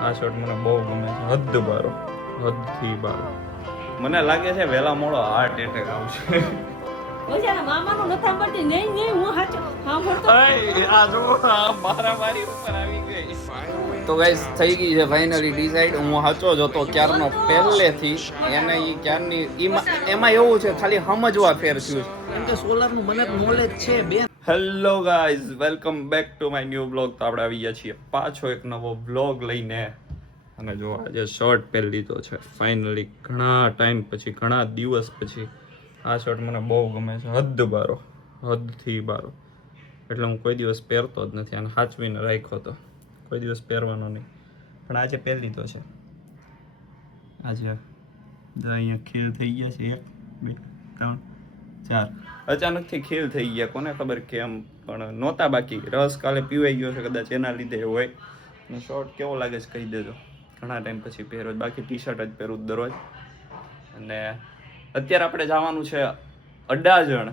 આ શર્ટ મને બહુ ગમે છે, હદ બારો, હદથી બારો. મને લાગે છે વહેલા મોડો હાર્ટ એટેક આવશે. ઓજાના મામાનું ન સાંભળતી નહીં હું હાચો સાંભળતો. આ જો મારી ઉપર આવી ગઈ. તો ગાઈસ થઈ ગઈ છે ફાઇનલી ડિસાઈડ. હું સાચો જ હતો ક્યારનો, પહેલેથી. એને ઈ ક્યારની એમાં એવું છે ખાલી સમજવા ફેર થયું કેમ કે સોલારનું મને નોલેજ છે બે. Hello guys, welcome back to my new blog. તો આપણે આવી ગયા છીએ પાછો એક નવો બ્લોગ લઈને. અને જો આજે શર્ટ પહેરી લીધો છે ફાઇનલી, ઘણા ટાઈમ પછી, ઘણા દિવસ પછી. આ શર્ટ મને બહુ ગમે છે, હદ બારો, હદથી બારો. એટલે હું કોઈ દિવસ પહેરતો જ નથી, આને સાચવીને રાખ્યો હતો, કોઈ દિવસ પહેરવાનો નહીં. પણ આજે પહેરી લીધો છે. આજે અહીંયા ખીલ થઈ ગયા છે, 1 2 3 4 અચાનકથી ખીલ થઈ ગયા, કોને ખબર કેમ, પણ નહોતા બાકી. રસ કાલે પીવાઈ ગયો છે કદાચ, એના લીધે હોય. અને શર્ટ કેવો લાગે છે કહી દેજો, ઘણા ટાઈમ પછી પહેરો. બાકી ટી શર્ટ જ પહેરું દરરોજ. અને અત્યારે આપણે જવાનું છે અડાજણ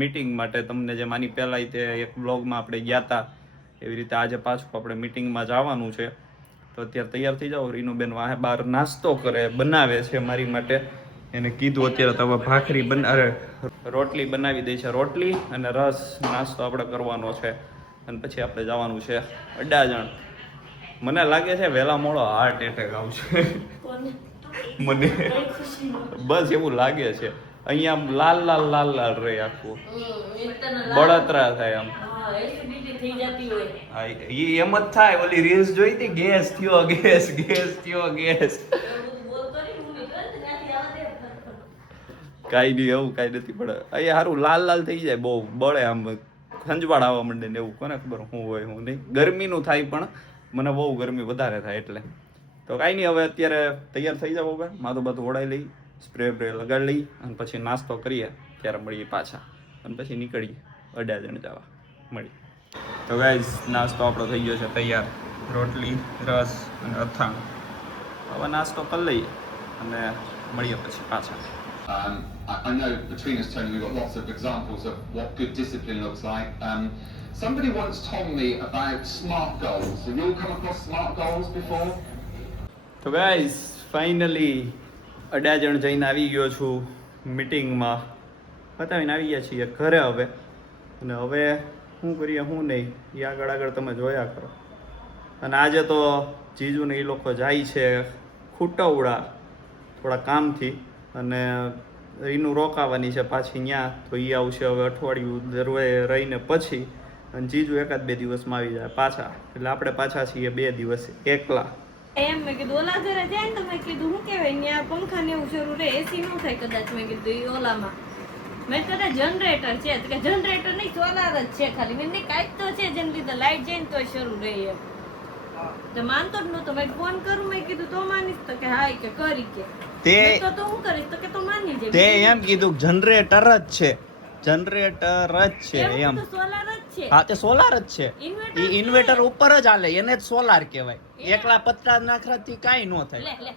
મીટિંગ માટે. તમને જે માની પહેલાં તે એક બ્લોગમાં આપણે ગયા હતા, એવી રીતે આજે પાછું આપણે મીટિંગમાં જવાનું છે. તો અત્યારે તૈયાર થઈ જાઓ. રીનુબેન વાહે બહાર નાસ્તો બનાવે છે મારી માટે. એને કીધું અત્યારે તો હવે ભાખરી રોટલી બનાવી દે છે, રોટલી અને રસ નાસ્તો આપણે કરવાનો છે. અને પછી આપણે જવાનું છે અડાજણ. મને લાગે છે વહેલા મોડો હાર્ટ એટેક આવશે. મને બસ એવું લાગે છે. અહીંયા લાલ લાલ લાલ લાલ રહે આખું, બળતરા થાય આમ. એમ જ થાય. ઓલી રીલ્સ જોઈ હતી, ગેસ થયો, ગેસ થયો, ગેસ. કાંઈ નહીં, એવું કાંઈ નથી. પણ અહીંયા સારું લાલ લાલ થઈ જાય, બહુ બળે આમ, ખંજવાળ આવવા માંડે ને એવું. કોને ખબર શું હોય શું નહીં. ગરમીનું થાય, પણ મને બહુ ગરમી વધારે થાય એટલે. તો કાંઈ નહીં, હવે અત્યારે તૈયાર થઈ જાવ. હવે માથું બાથું ઓળાઈ લઈ, સ્પ્રે બ્રે લગાડી લઈ, અને પછી નાસ્તો કરીએ. ત્યારે મળીએ પાછા, અને પછી નીકળીએ અડાજણ જવા. મળીએ. તો ગાઈઝ, નાસ્તો આપણો થઈ ગયો છે તૈયાર. રોટલી, રસ અને અથાણું. હવે નાસ્તો કરી લઈએ અને મળીએ પછી પાછા. I know between us, Tony, we've got lots of examples of what good discipline looks like. Somebody once told me about SMART goals. Have you all come across SMART goals before? તો guys, finally Adajan જઈને આવી ગયો છું મીટિંગમાં. બતાવીને આવી ગયા છીએ ઘરે હવે. અને હવે શું કરીએ શું નહીં એ આગળ તમે જોયા કરો. અને આજે તો જીજુને એ લોકો જાય છે ખૂટવડા થોડા કામથી, અને એનું રોકાવાની છે પાછી ત્યાં. તો એ આવશે હવે અઠવાડિયું દરવે રહીને પછી. અને જીજુ 1-2 દિવસમાં આવી જાય પાછા. એટલે આપણે પાછા છીએ 2 દિવસ એકલા. એમ મેં કીધું ઓલા ઘરે જાય ને, તો મેં કીધું શું કહેવાય ત્યાં પંખા ને એવું શરૂ રહે, એસી નો થાય કદાચ. મેં કીધું એ ઓલામાં મેં કદાચ જનરેટર છે, કે જનરેટર નહીં સોલાર જ છે ખાલી. મેં નહીં કાંઈક તો છે જેને લીધે લાઈટ જાય ને તો શરૂ રહે એમ. તો માનતો જ નહોતો. મેં ફોન કરું, મેં કીધું તો માનીશ, તો કે હા કે કરી કે તો હું કરીશ, તો કે તો માની જાય. તે એમ કીધું જનરેટર જ છે, જનરેટર જ છે એમ. સોલાર જ છે. હા, તે સોલાર જ છે. ઈ ઇન્વર્ટર ઉપર જ હાલે, એને જ સોલાર કહેવાય. એકલા પતરા નાખવાથી કાઈ ન થાય. લે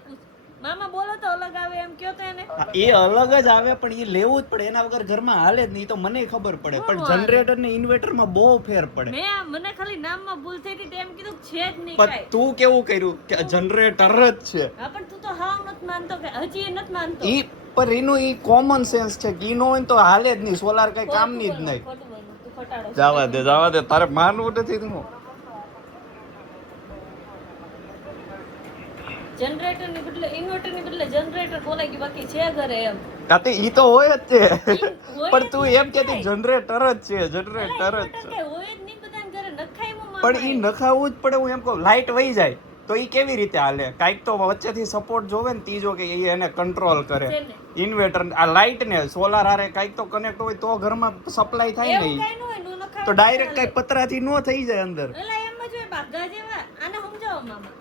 મામા બોલો તો અલગ આવે એમ કયો તો એને. એ અલગ જ આવે, પણ એ લેવું જ પડે. એના વગર ઘરમાં હાલે જ નહીં. તો મને ખબર પડે, પણ જનરેટર ને ઇન્વર્ટર માં બહુ ફેર પડે. મને ખાલી નામમાં ભૂલ થઈ હતી, એમ કીધું છે જ નહીં પણ કાઈ. તું કેવું કર્યું કે જનરેટર જ છે. હા, પણ તું તો હાવ નથી માનતો, કે હજી એ નથી માનતો. ઈ પર એનું ઈ કોમન સેન્સ છે કે ઈ નો હોય તો હાલે જ નહીં. સોલાર કઈ કામની જ નહીં. ખોટું બોલ્યું, તું ખોટાડો. જવા દે, તારે માનવું નથી તું. જનરેટર ની બદલે ઇન્વર્ટર ની બદલે જનરેટર બોલાઈ ગયું, બાકી છે ઘરે એમ. કાતે ઈ તો હોય જ છે, હોય પણ જ તું એમ કહેતી જનરેટર જ છે, જનરેટર જ છે. કે હોય જ નહીં બધાના ઘરે નખાયું પણ ઈ નખાવું જ પડે. હું એમ કહું, લાઈટ વહી જાય તો ઈ કેવી રીતે હાલે? કાંઈક તો વચ્ચેથી સપોર્ટ જોવે ને, તીજો કે ઈ એને કંટ્રોલ કરે. ઇન્વર્ટર આ લાઈટ ને સોલાર હારે કાંઈક તો કનેક્ટ હોય તો ઘરમાં સપ્લાય થાય ને. તો ડાયરેક્ટ કાંઈ પતરાથી નો થઈ જાય અંદર. એલા એમ જ હોય બાગા જેવા. આને સમજાવો મામા.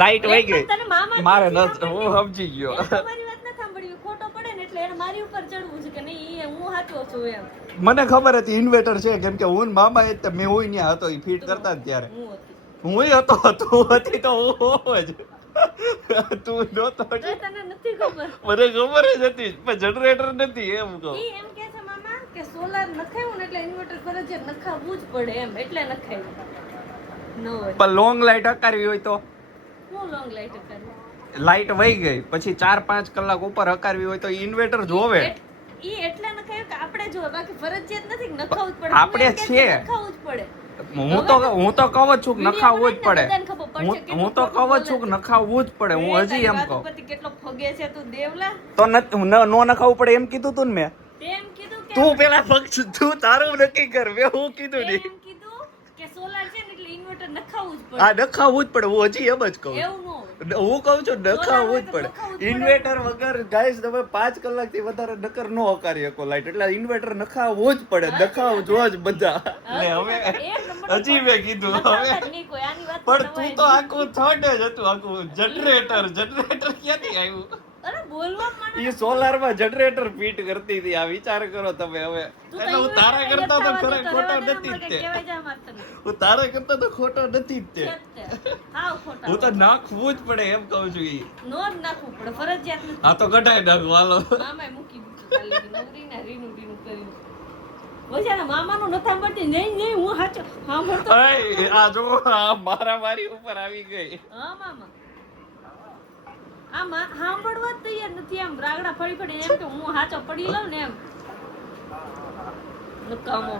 લાઈટ વહી ગઈ, તને મામા મારે ન, હું સમજી ગયો. તમારી વાત ન સાંભળ્યું, ખોટો પડે ને એટલે એને મારી ઉપર ચડવું છે કે નહીં હું સાચો છું એમ. મને ખબર હતી ઇન્વર્ટર છે, કેમ કે હું મામા એ મેં હું ત્યાં હતો, એ ફિટ કરતા જ ત્યારે હું હતી. હું હતો. તું હતી તો હું જ. તું નહોતો. તને નથી ખબર. મને ખબર જ હતી, પણ જનરેટર નથી એમ કહું. ઈ એમ કહે છે મામા કે સોલાર નખાયું ને એટલે ઇન્વર્ટર ફરજિયાત નખાવવું જ પડે એમ, એટલે નખાયું ન હોય. પણ લોંગ લાઈટ હકારવી હોય તો હું લોંગ લાઈટ કરવી લાઈટ વહી ગઈ પછી 4-5 કલાક ઉપર હકારવી હોય તો ઇન્વર્ટર જોવે. ઈ એટલે નખાયું કે આપણે જો બાકી ફરજિયાત નથી કે નખાવું જ પડે. આપણે હું એમ કે છીએ. નખાવું જ પડે. હું તો કહું જ છું કે નખાવવું જ પડે. બધાને ખબર પડશે હું તો કહું જ છું કે નખાવવું જ પડે. હું હજી એમ કહું કેટલો ફગે છે તું દેવલા. તો નો નખાવવું પડે એમ કીધું તું ને મેં. તેમ કીધું કે તું પેલા ફક્ત તું તારું નક્કી કર. મેં હું કીધું નહીં. એમ કીધું કે સોલાર છે ને એટલે ઇન્વર્ટર નખાવું જ પડે. આ નખાવવું જ પડે. હું હજી એમ જ કહું. એવું ન હોય. હું કહું છું નખાવવું જ પડે. નખાવવું જ પડે. ઇન્વર્ટર વગર ગાઈસ તમે 5 કલાકથી વધારે નકર નો હકારી શકો લાઈટ. એટલે ઇન્વર્ટર નખાવવું જ પડે. નખાવજો જ બધા. એટલે હવે હજી મેં કીધું હવે નહીં કોઈ આની વાત પણ તું તો આખું થર્ડ જ હતું. આખું જનરેટર ક્યાંથી આવ્યું? અરે બોલવા માંડો. ઈ સોલાર માં જનરેટર ફિટ કરતી હતી. આ વિચાર કરો તમે હવે. એટલે હું તારા કરતા તો ખોટો નથી જ તે. હું તારા કરતા તો ખોટો નથી જ તે. હું તો નાખવું જ પડે એમ કહું છું. ઈ નો જ નાખવું પડે ફરજિયાત નથી. આ તો કઢાઈ નાખું હાલો. મામાએ મૂકી દીધું કાલે નવરીને રીનું કરીને. વજાના મામાનું નથી સાંભળતી. નહીં હું સાચો સાંભળતો. અય આ જો આ મારી ઉપર આવી ગઈ. હા મામા આમાં સાંભળવા જ તૈયાર નથી. આમ રાગડા ફળી એમ કે હું સાચો પડી લઉં ને એમ નકામો.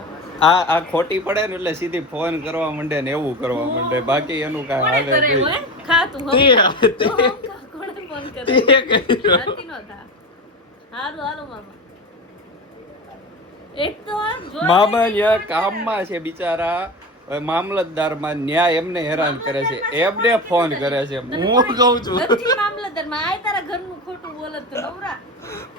આ ખોટી પડે ને એટલે સીધી ફોન કરવા માંડે ને એવું કરવા માંડે. બાકી એનું કાંઈ કોણે હાલે કરે નહીં. હોય? ખા તું હમ. તે કોણે ફોન કરે? તે કર્યો. નથી નો થા. હાલો મામા. એક તો આ જો મામા ન્યા કામમાં છે બિચારા. હવે મામલતદારમાં ન્યાય એમને હેરાન કરે છે. એમને ફોન કરે છે. હું કહું છું નથી મામલતદારમાં. આ તારા ઘરનું ખોટું બોલત તો નવરા.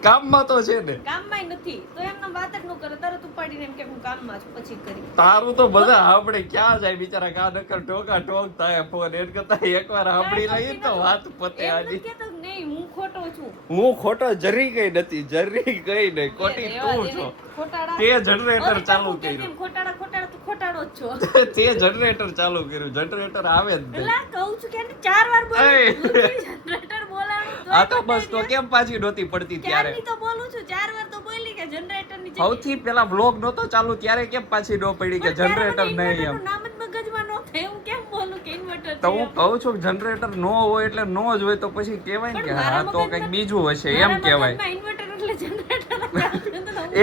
કામમાં તો છે ને. કામમાંય નથી તો એમનો વાત જ ન કરે. તરત ઉપાડીને એમ કે હું કામમાં છું પછી કરી. તારું તો બધા આપણે ક્યાં જાય બિચારા. કા નકર ઠોક થાય ફોન. એન કરતા એકવાર સાંભળી લઈએ તો વાત પતે એમ આની. નથી કહેતો કે નહીં હું ખોટો છું. હું ખોટો જરી ગઈ નથી. જરી ગઈ નહીં. ખોટી રેવા તું દે છો. ને. ખોટાડા. તે જનરેટર ચાલુ ઓલી કર્યું. કેમ ખોટાડા તું ખોટાડો જ છો. તે જનરેટર ચાલુ કર્યું. જનરેટર આવે જ નહીં. પેલા કહું છું કે એને 4 વાર બોલું. એય. જનરેટર બોલાણું તો આ તો બસ તો કેમ પાછી નહોતી પડતી ત્યારે. ક્યારની તો બોલું છું 4 વાર તો બોલી કે જનરેટર ની સૌથી પેલા વ્લોગ નહોતો ચાલુ ત્યારે કેમ પાછી ન પડી કે જનરેટર નહીં એમ. નામ જ મગજમાં નો થાય. હું કેમ બોલું કે ઇન્વર્ટર તો હું કહું છું જનરેટર નો હોય એટલે નો જ હોય તો પછી કહેવાય ને કે હા તો કંઈક બીજું હશે એમ કહેવાય. ઇન્વર્ટર એટલે જનરેટર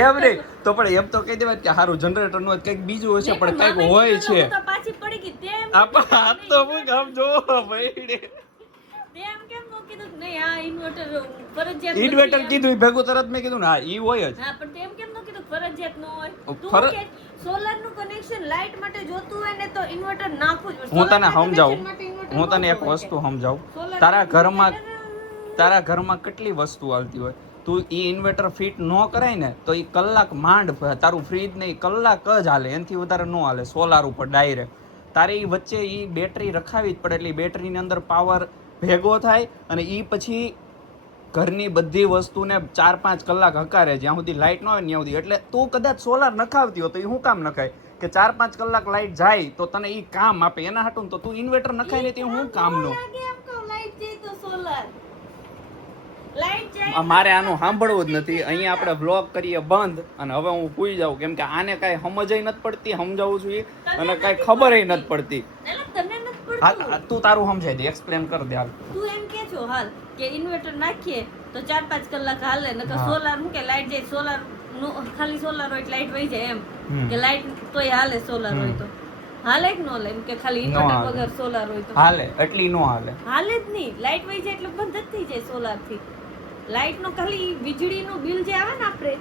એમ નહીં તો પણ એમ તો કહી દેવાય કે સારું જનરેટર નો કંઈક બીજું હશે પણ કંઈક હોય છે. તો પાછી પડી ગઈ તેમ આ તો હું ગામ જો ભાઈ તેમ કેમ નો કીધું કે નહીં આ ઇન્વર્ટર ફરજિયાત નથી ઇન્વર્ટર એમ? કીધું ભેગું તરત મેં કીધું ને હા ઈ હોય જ. હા પણ તેમ કેમ નો કીધું ફરજિયાત ન હોય? ફરજ- તું કે સોલાર નું કનેક્શન લાઈટ માટે જોતું હોય ને તો ઇન્વર્ટર નાખવું જ પડે. હું તને સોલારના સમજાવું connection માટે inverter હું તને ન એક હોય. વસ્તુ સમજાવું. સોલાર તારા ઘરમાં કેટલી વસ્તુ હાલતી હોય. તું ઈ ઇન્વર્ટર ફિટ ન કરાય ને તો ઈ કલાક માંડ તારું ફ્રીજ ને ઈ કલાક જ હાલે. એનાથી વધારે ન હાલે સોલાર ઉપર ડાયરેક્ટ. તારે ઈ વચ્ચે ઈ બેટરી રખાવી જ પડે એટલે બેટરીની અંદર પાવર ભેગો થાય અને ઈ પછી ઘરની બધી વસ્તુને 4-5 કલાક હકારે જ્યાં સુધી લાઇટ ન હોય ત્યાં સુધી. એટલે તું કદાચ સોલાર નખાવતી હોય તો એ શું કામ નખાય કે 4-5 કલાક લાઇટ જાય તો તને ઈ કામ આપે એના હાટું તો તું ઇન્વર્ટર નખાય ને તે શું કામનું. લાગે એમ કહું, લાઈટ જાય તો સોલાર લાઈટ જાય મારે આનું સાંભળવું જ નથી. અહીંયા આપણે વ્લોગ કરીએ બંધ અને હવે હું પૂઈ જાઉં કેમ કે આને કાંઈ સમજય નથી પડતી. સમજાવું છું ઈ અને કાંઈ ખબરય નથી પડતી. એટલે તને નથી હા પડતું. તું તારું સમજાય દે એક્સપ્લેન કર દે હાલ. તું એમ કે છો હાલ કે ઇન્વર્ટર નાખીએ તો 4-5 કલાક હાલે નકર હા. સોલાર હું કે લાઈટ જાય સોલાર ખાલી સોલાર હોય એટલે લાઈટ વહી જાય એમ હમ. કે લાઈટ તોય હાલે સોલાર હોય તો હાલે કે નો હાલે એમ કે ખાલી નો ઇન્વર્ટર હાલે. વગર સોલાર હોય તો હાલે એટલી નો હાલે. હાલે જ નહીં. લાઈટ વહી જાય એટલે બંધ જ થઈ જાય સોલાર થી. લાઈટ નો ખાલી વીજળી નું બિલ જે આવે ને આપણે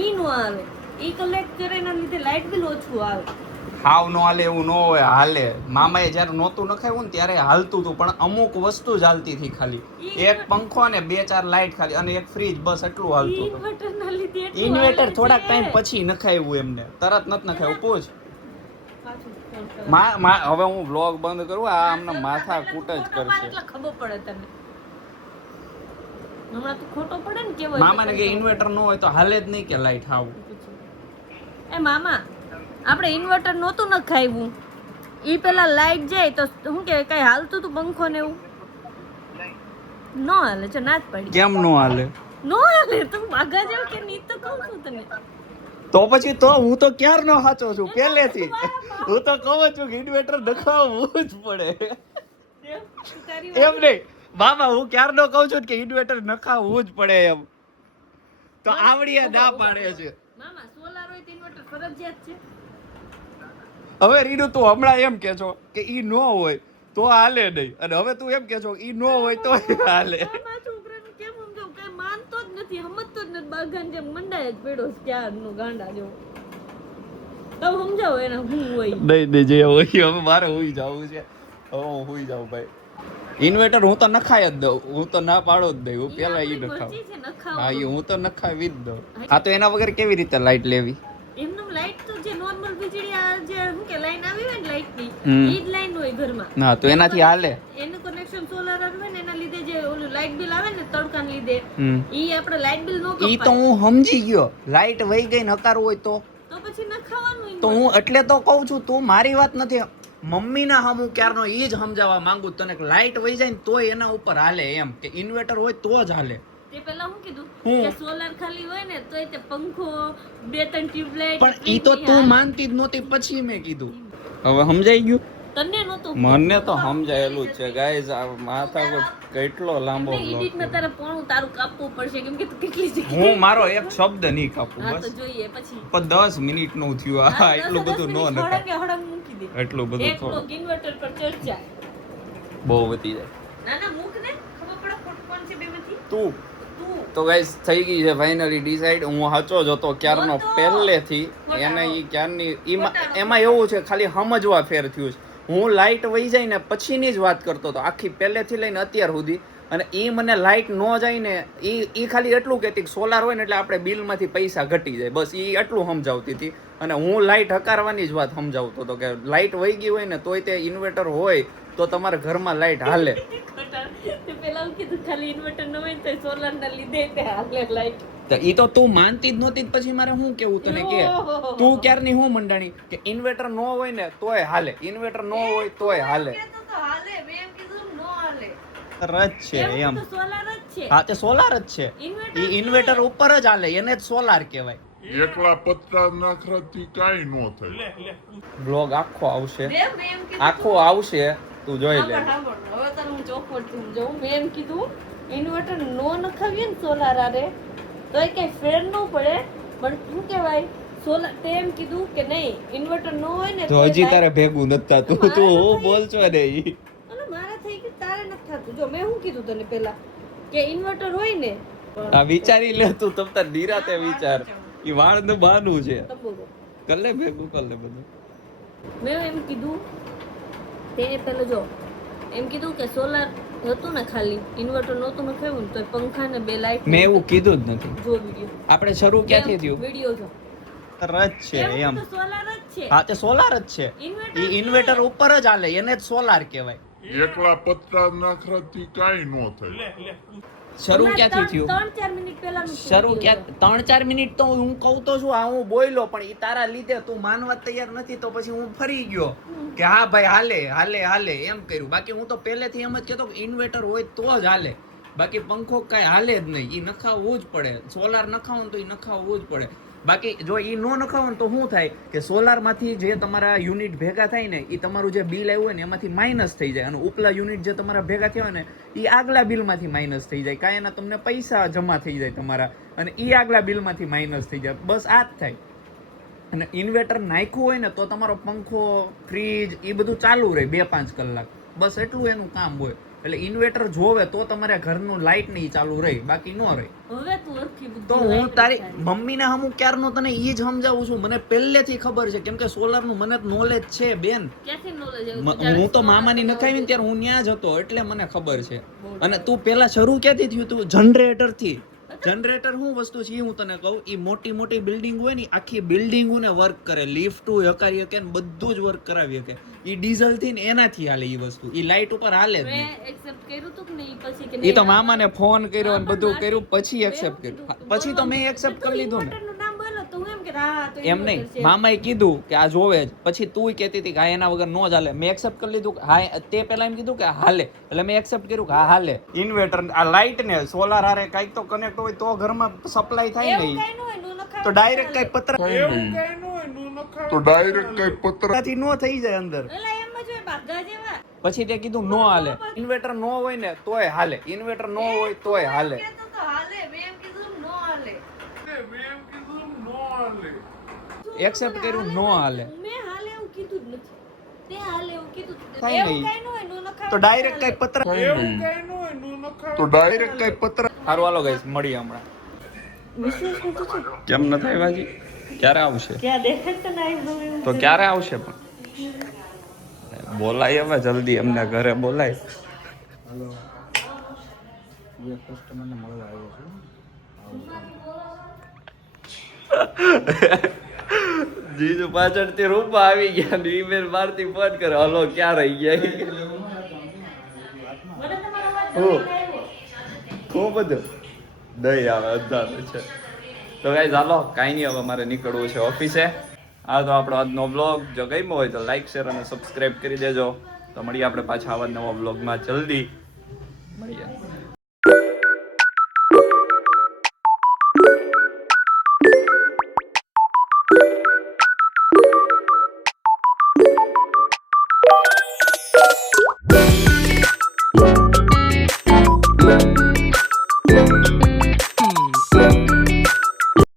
ઈ નો આવે. ઈ કલેક્ટ કરે એના લીધે લાઈટ બિલ ઓછું આવે. હાવ નો હાલે એવું ન હોય. હાલે મામાએ જ્યારે નહોતું નખાવ્યું ને ત્યારે હાલતું હતું પણ અમુક વસ્તુ જ હાલતી હતી ખાલી. એક પંખો ને 2-4 લાઇટ ખાલી અને એક ફ્રીજ બસ એટલું હાલતું હતું. ઇન્વર્ટર ના લીધે એટલું ઇન્વર્ટર હાલે થોડાક છે. ટાઈમ પછી નખાવ્યું એમને. તરત નથી નખાવ્યું. પૂછ પાછું ફોન કરો. હવે હું વ્લોગ બંધ કરું. આ આમને માથા કૂટ જ ખોટો પાડ કરશે. એટલે ખબર પડે તને. હમણાં તું ખોટો પડે ને કેવો મામાને કે ઇન્વર્ટર ન હોય તો હાલે જ નહીં કે લાઈટ હાવ. એ મામા આપણે ઇન્વર્ટર નહોતું નખાવ્યું ઈ પેલા લાઈટ જાય તો શું કે કઈ હાલતું તું પંખો ને એવું ન હાલે છે ના જ પડી કેમ નો હાલે? ન હાલે તું આગા જાવ કે નહીં તો કહું છું તને તો પછી તો હું તો ક્યારનો સાચો છું પહેલેથી. હું તો કહું છું કે ઇન્વર્ટર નખાવવું જ પડે. તું તારી એમ નહીં મામા, હું ક્યારનો કહું છું કે ઇન્વર્ટર નખાવવું જ પડે એમ, તો આવડીએ ના પાડે છે. મામા સોલાર હોય તો ઇન્વર્ટર ફરજિયાત છે. હવે રીનુ તું હમણાં એમ કે છો કે ઈ નો હોય તો હાલે નહીં, અને હવે તું એમ કે છો ઈ નો હોય તો હાલે. મારા છોકરાને કેમ સમજાવું, કઈ માનતો જ નથી, સમજતો જ નથી, બાગાન જેમ મંડાય જ પડ્યો છે ક્યારનો ગાંડા જેવો. તમે સમજાવો એને શું હોય. નહીં જે હોય હવે મારે હુઈ જવું છે, હવે હું હુઈ જાઉં ભાઈ. ઇન્વર્ટર હું તો નખાય જ દઉં, હું તો ના પાડો જ નહીં, હું પેલા ઈ નખાવ. મરજી છે નખાવો. હા, હું તો નખાવી જ દઉં. હા, તો એના વગર કેવી રીતે લાઈટ લેવી? એમનું લાઈટ તો જે નોર્મલ વીજળી આ જે શું કે લાઈન આવી હોય ને લાઈટ ની, હમ. ઈ જ લાઈન હોય ઘરમાં. ના, તો એનાથી હાલે. એનું કનેક્શન સોલાર હોય ને એના લીધે જે ઓલું લાઈટ બિલ આવે ને તડકાને લીધે, ઈ આપણે લાઈટ બિલ નો ઈ તો કપાય. હું સમજી ગયો, લાઈટ વહી ગઈ નકારું હોય તો પછી નખાવાનું તો હું એટલે તો કહું છું, તું મારી વાત નથી, મમ્મીના હમું ક્યારનો ઈ જ સમજાવવા માંગુ તને કે લાઈટ વહી જાય ને તોય એના ઉપર હાલે એમ, કે ઇન્વર્ટર હોય તો જ હાલે. તે પહેલા હું કીધું હું? કે સોલાર ખાલી હોય ને તોય તે પંખો, 2-3 ટ્યુબલાઇટ, પણ ઈ તો તું માનતી જ નહોતી, પછી મેં કીધું. હવે સમજાઈ ગયું? તને નહોતું મને તો સમજાયેલું જ છે ગાઈઝ. આ માથા કેટલો લાંબો બ્લોગ. એડિટમાં તારે પોણું તારું કાપવું પડશે કેમ કે તું કેટલી જગ્યાએ હું મારો એક શબ્દ નહીં કાપું, હા તો બસ. જોઈએ પછી પણ 10 મિનિટ નું થયું, આ એટલું બધું નો નખાય, હળંગ મૂકી દે. એટલું બધું એક થોડું બ્લોગ ઇન્વર્ટર પર ચર્ચા. બહુ વધી જાય. ના ના મૂક ને, ખબર પડે કોણ છે બેમાંથી. તું તું તો ગાઈસ થઈ ગઈ છે ફાઇનલી ડિસાઈડ. હું સાચો જ હતો ક્યારનો, પહેલેથી. એને ઈ ક્યારની એમાં એવું છે, ખાલી સમજવા ફેર થયું છે. હું લાઈટ વહી જાય ને પછીની જ વાત કરતો હતો, આખી પહેલેથી લઈને અત્યાર સુધી. અને ઈ મને લાઈટ ન જાય ને ઈ ખાલી એટલું કહેતી કે સોલાર હોય ને એટલે આપણે બિલમાંથી પૈસા ઘટી જાય, બસ ઈ એટલું સમજાવતી હતી. અને હું લાઈટ હકારવાની જ વાત સમજાવતો હતો કે લાઈટ વહી ગઈ હોય ને તોય તે ઇન્વર્ટર હોય તો તમારા ઘરમાં લાઈટ હાલે. તે પેલા હું કીધું ખાલી ઇન્વર્ટર ન હોય તો સોલાર ના લીધે તે હાલે લાઈટ. તો ઈ તો તું માનતી જ નહોતી, પછી મારે શું કેવું તને કે તું ક્યારની હું મંડાણી કે ઇન્વર્ટર ન હોય ને તોય હાલે, ઇન્વર્ટર ન હોય તોય હાલે. તો હાલે, મેં એમ કીધું નો હાલે. રજ છે એમ. તો સોલાર જ છે. હા, તે સોલાર જ છે. ઇન્વર્ટર ઈ ઇન્વર્ટર ઉપર જ હાલે, એને જ સોલાર કહેવાય. એકલા પત્તા નાખવાથી કાઈ નો થાય. બ્લોગ આખો આવશે, મેં એમ કીધું આખો આવશે, તું જોઈ લે. સાંભળ, હવે તને હું ચોખવટથી સમજાવું. મેં એમ કીધું ઇન્વર્ટર નો નખાવીએ ને સોલાર આરે તો એ કઈ ફેર ન પડે, પણ શું કહેવાય સોલાર તે એમ કીધું કે નહીં ઇન્વર્ટર નો હોય ને તો હજી તારે ભેગું નથી થતું, તું હું બોલશો ને ઈ. અને મારે થઈ ગયું તારે નથી થતું. જો મેં શું કીધું તને પેલા કે ઇન્વર્ટર હોય ને આ વિચારી લે તું, તમ તાર નિરાતે વિચાર. ઈ વાળ ને બાનું છે, તંબુરો. કર લે ભેગું કર લે બધું. મેં એમ કીધું તે પેલો જો એમ કીધું કે સોલાર હતું ને ખાલી ઇન્વર્ટર નહોતું નખાવ્યું ને તો પંખા ને 2 લાઈટ મેં એવું કીધું જ નથી. જો વિડિયો આપણે શરૂ ક્યાંથી થયું? વિડિયો જો રજ છે એમ. તો સોલાર જ છે. હા, તે સોલાર જ છે. ઇન્વર્ટર ઈ ઇન્વર્ટર ઉપર જ હાલે, એને જ સોલાર કહેવાય. એકલા પત્તા નાખવાથી કાઈ નો થાય. શરૂ ક્યાંથી થયું? 3-4 મિનિટ પહેલાનું શરૂ ક્યાં 3-4 મિનિટ તો હું કહું તો છું, આ હું બોલ્યો, પણ ઈ તારા લીધે તું માનવા તૈયાર નથી તો પછી હું ફરી ગયો કે હા ભાઈ હાલે હાલે હાલે એમ કર્યું. બાકી હું તો પહેલેથી એમ જ કહેતો કે ઇન્વર્ટર હોય તો જ હાલે, બાકી પંખો કઈ હાલે જ નહીં. ઈ નખાવવું જ પડે, સોલાર નખાવો ને તો ઈ નખાવવું જ પડે. બાકી જો ઈ નો નખાવો ને તો શું થાય કે સોલાર માંથી જે તમારા યુનિટ ભેગા થાય ને ઈ તમારું જે બિલ આવ્યું હોય ને એમાંથી માઇનસ થઈ જાય, અને ઉપલા યુનિટ જે તમારા ભેગા થયા હોય ને ઈ આગલા બિલમાંથી માઇનસ થઈ જાય, કાંઈ એના તમને પૈસા જમા થઈ જાય તમારા, અને ઈ આગલા બિલમાંથી માઇનસ થઈ જાય. બસ આ જ થાય. અને ઇન્વર્ટર નાખ્યું હોય ને તો તમારો પંખો, ફ્રીજ એ બધું ચાલુ રહે 2-5 કલાક, બસ એટલું એનું કામ હોય. એટલે ઇન્વર્ટર જોવે તો તમારા ઘરનું લાઇટ નહીં ચાલુ રહે, બાકી ન રહે. હવે તું અરખી બુદ્ધિ તો હું તારી મમ્મીને હમું ક્યારનો તને ઈ જ સમજાવું છું, મને પહેલેથી ખબર છે, કેમ કે સોલાર નું મને નોલેજ છે બેન. ક્યાંથી knowledge આવ્યું? હું તો મામાની નખાવી ને ત્યારે હું ન્યા જ હતો, એટલે મને ખબર છે. અને તું પેલા શરૂ ક્યાંથી થયું? તું જનરેટર થી. જનરેટર શું વસ્તુ છે એ હું તને કહું. એ મોટી મોટી બિલ્ડિંગ હોય ને આખી બિલ્ડિંગ ને વર્ક કરે, લિફ્ટ હકારી શકે ને બધું જ વર્ક કરાવી શકે. એ ડીઝલ થી ને એનાથી હાલે એ વસ્તુ, એ લાઇટ ઉપર હાલે જ નહીં. મેં accept કર્યું તું કે નહીં પછી કે એ તો મામાને ફોન કર્યો અને બધું કર્યું પછી એક્સેપ્ટ કર્યું. પછી તો મેં એક્સેપ્ટ કરી લીધું ને. ઇન્વર્ટરનું નામ બોલો તો હું એમ કે હા તો એમ નહીં, મામાએ કીધું કે આ જોવે જ, પછી તું કહેતી હતી કે હા એના વગર નો જ હાલે. મેં એક્સેપ્ટ કરી લીધું કે હા, તે પહેલા એમ કીધું કે હાલે, એટલે મેં એક્સેપ્ટ કર્યું કે હા હાલે. ઇન્વર્ટર આ લાઇટ ને સોલાર હારે કાંઈક તો કનેક્ટ હોય તો ઘરમાં સપ્લાય થાય એવું નહીં, કઈ ન હોય નો નખાવ તો ડાયરેક્ટ કઈ પતરા તો ડાયરેક્ટ કઈ પત્રા થી નો થઈ જાય અંદર. એલા એમ જ હોય બાગા જેવા પછી તે કીધું નો હાલે. ઇન્વર્ટર નો હોય ને તોય હાલે, ઇન્વર્ટર નો હોય તોય હાલે. કહેતો તો હાલે, મેં એમ કીધું નો હાલે. એક્સેપ્ટ કર્યું નો હાલે. મેં હાલે એવું કીધું જ નથી. તે હાલે એવું કીધું જ નથી. કાંઈ એવું નહીં. કાંઈ ન હોય, નો નખાય. તો ડાયરેક્ટ કઈ પત્ર તો ડાયરેક્ટ કઈ પત્ર સારું હાલો ગાઈસ મળીએ હમણાં. વિશ્વાસ નતો છે. કેમ ન થાય બાજી? ક્યારે આવશે? ક્યાં દેખાય તો ના આવ્યું એવું. તો ક્યારે આવશે પણ? બોલાય હવે જલ્દી, અમને ઘરે બોલાય. કસ્ટમરને મળવા આવ્યો છું. જીજુ પાછળથી રૂપા આવી ગયા ને ઈમેલ મારતી ફોન કરે, હલો ક્યાં રહી ગયા? મને તમારો અવાજ હું? નથી આવ્યો. ખૂબ બધું દહીં આવે અંધારું છે. તો ગાઈઝ હાલો કાંઈ નહીં, હવે મારે નીકળવું છે ઓફિસે. આ તો આપણો આજનો બ્લોગ જો ગમ્યો હોય તો લાઈક શેર અને સબસ્ક્રાઇબ કરી દેજો. તો મળીએ આપણે પાછા આવા નવા બ્લોગમાં જલ્દી મળીએ. Thank you.